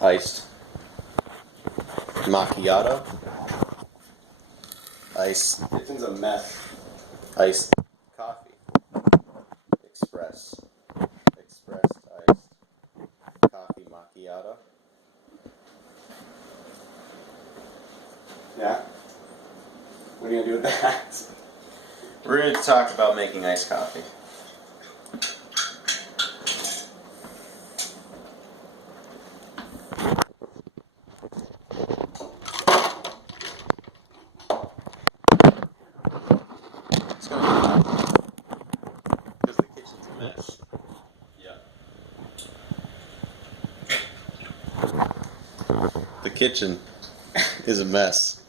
iced macchiato, iced Kitchen's a mess. iced coffee, expressed iced coffee macchiato. Yeah? What are you gonna do with that? We're going to talk about making iced coffee. It's going to be hot because the kitchen's a mess. Yeah. The kitchen is a mess.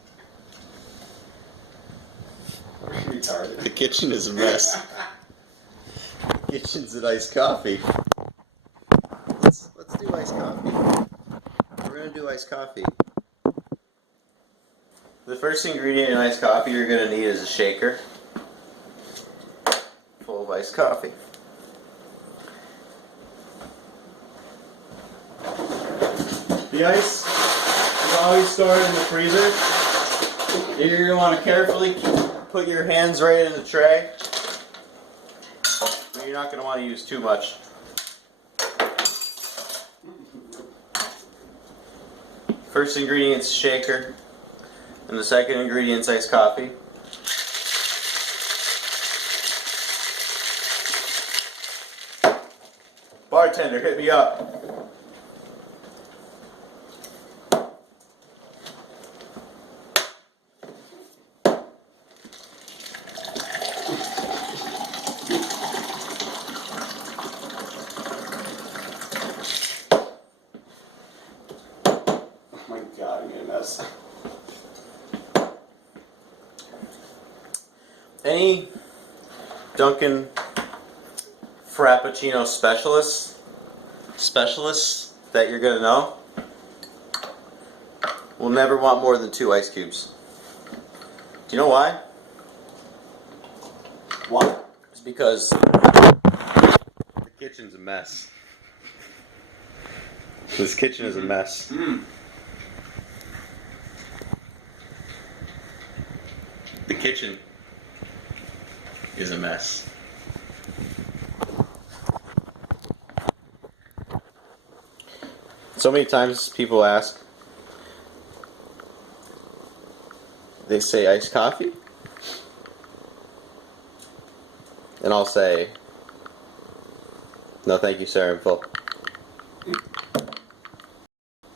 Are you retarded? The kitchen is a mess. The kitchen's an iced coffee. Let's do iced coffee. We're gonna do iced coffee. The first ingredient in iced coffee you're gonna need is a shaker full of iced coffee. The ice is always stored in the freezer. You're gonna want to carefully put your hands right in the tray. But you're not gonna want to use too much. First ingredient's shaker, and the second ingredient's iced coffee. Bartender, hit me up. Oh my god, you're a mess. Any Dunkin' Frappuccino specialists that you're gonna know will never want more than 2 ice cubes. Do you know why? Why? It's because the kitchen's a mess. This kitchen is a mess. The kitchen is a mess. So many times people ask, they say iced coffee? And I'll say, no thank you sir, I'm full.